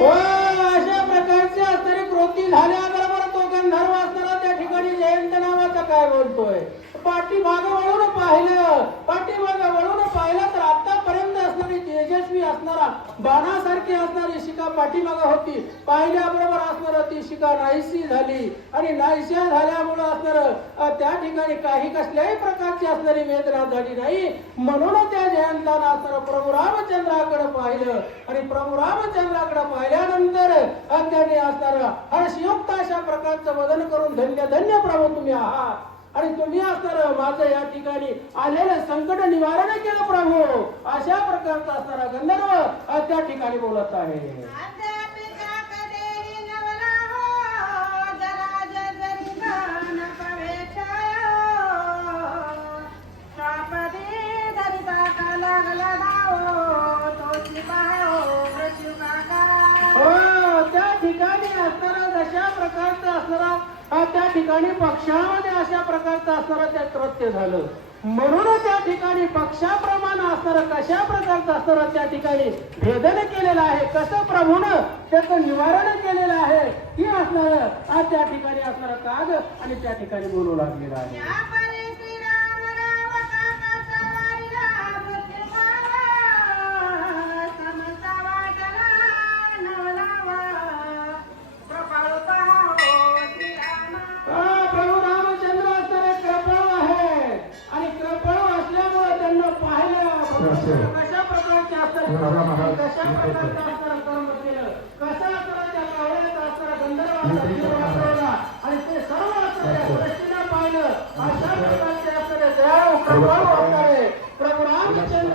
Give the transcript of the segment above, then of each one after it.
हो, अशा प्रकारचे असणारी कृती झाल्याबरोबर तो गंधर्व असताना त्या ठिकाणी जयंत नावाचा काय बोलतोय? पाठी मागं वळून पाहिलं बाणासारखी असणारी शिका पाठीमागं होती. पाहिल्याबरोबर असणार ती शिका नाहीशी झाली. आणि नाहीशा झाल्यामुळं असणार त्या ठिकाणी काही कसल्याही प्रकारची असणारी वेदना झाली नाही. म्हणून त्या जयंतानं असणार प्रभू रामचंद्राकडे पाहिलं. आणि प्रभू रामचंद्राकडे पाहिल्यानंतर त्याने असणार हर्षयुक्त अशा प्रकारचं वदन करून धन्य धन्य प्रभू तुम्ही आहात. आणि तुम्ही असणार माझं या ठिकाणी आलेलं संकट निवारण केलं प्रभू. अशा प्रकारचा असणारा गंधर्व त्या ठिकाणी बोलत आहे काका. त्या ठिकाणी असणारा जशा प्रकारचं असणारा त्या ठिकाणी पक्षामध्ये अशा प्रकारचं असणारा ते कृत्य झालं म्हणून त्या ठिकाणी पक्षाप्रमाणे असणार कशा प्रकारचं असणार त्या ठिकाणी भेदन केलेलं आहे कसं प्रभून त्याचं निवारण केलेलं आहे की असणार आज त्या ठिकाणी असणार काग आणि त्या ठिकाणी बोलू लागलेलं आहे.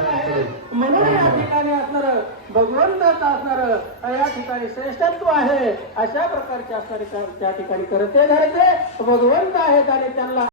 आहे. म्हणून या ठिकाणी असणार भगवंताचं असणार या ठिकाणी श्रेष्ठत्व आहे. अशा प्रकारचे असणारे त्या ठिकाणी करते धरते. भगवंत आहेत आणि त्यांना